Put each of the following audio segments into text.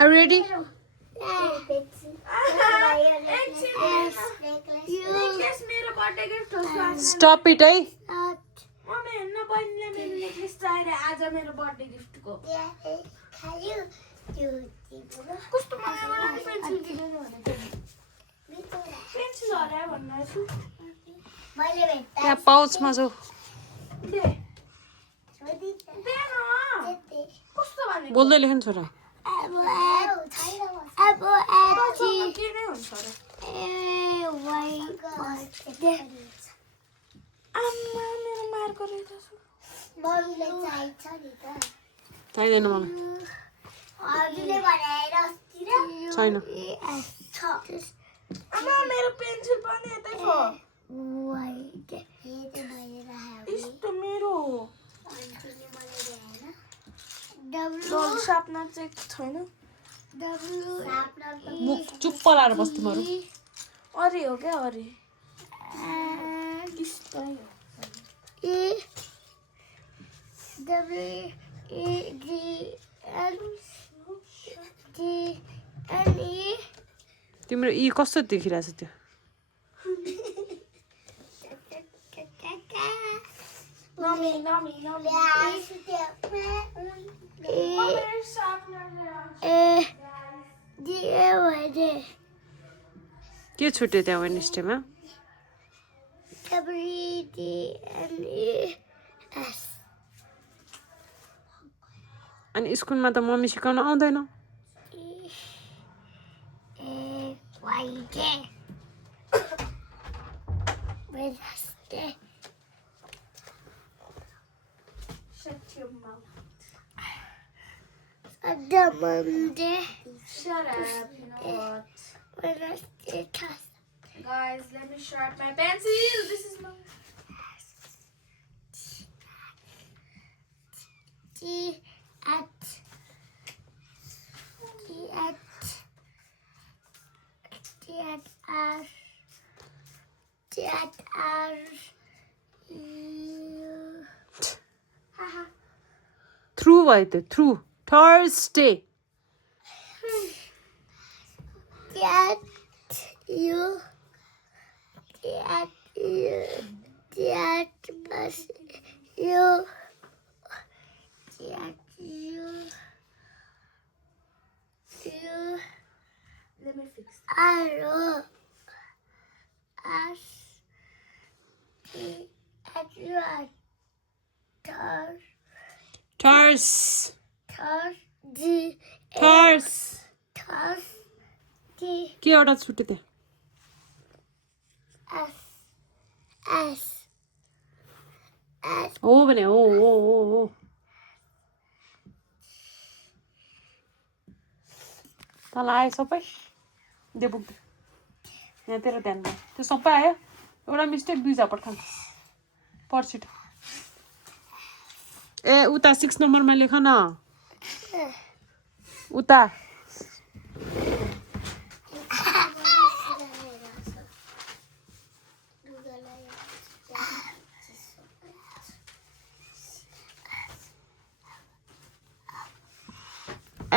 Are you ready? Stop it, eh? त्यहाँ पाउचमा जाऊ बोल्दै लेख्नु छोरा चाहिँदैन मलाई छैन मेरो पेन्सिल पनि यतै छ यस्तो मेरो सापना चाहिँ छैन मुख चुप्प लाएर बस् तिमीहरू अरे हो क्या अरे तिम्रो यी कस्तो देखिरहेछ त्यो के छुट्यो त्यहाँ वेडनेसडेमा अनि स्कुलमा त मम्मी सिकाउन आउँदैन Monday. Shut up, you know what? Guys, let me sharpen my pencil. This is my... through भयो त्यो through Thursday Let me fix it. थर्स के एउटा छुट्यो त्यहाँ हो भने हो तँलाई आयो सबै दे बुक यहाँ तेरो ध्यान भयो त्यो सबै आयो एउटा मिस्टेक 2 झापट खान्छ पर्सिट ए उता 6 नम्बरमा लेख न उता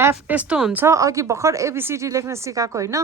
एफ यस्तो हुन्छ अघि भर्खर एबिसिडी लेख्न सिकाएको होइन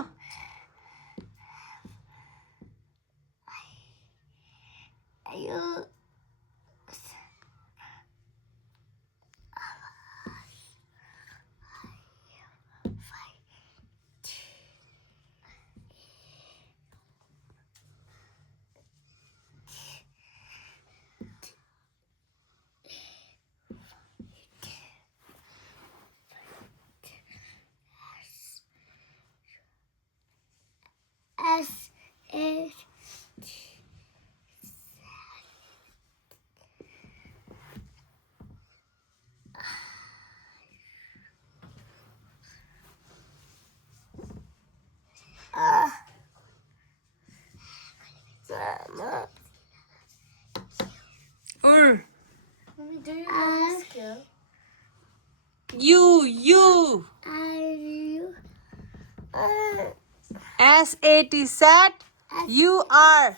Mommy, do you know this skill? You SAT set you are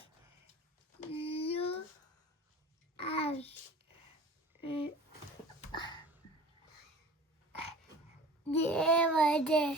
Yeah, my day.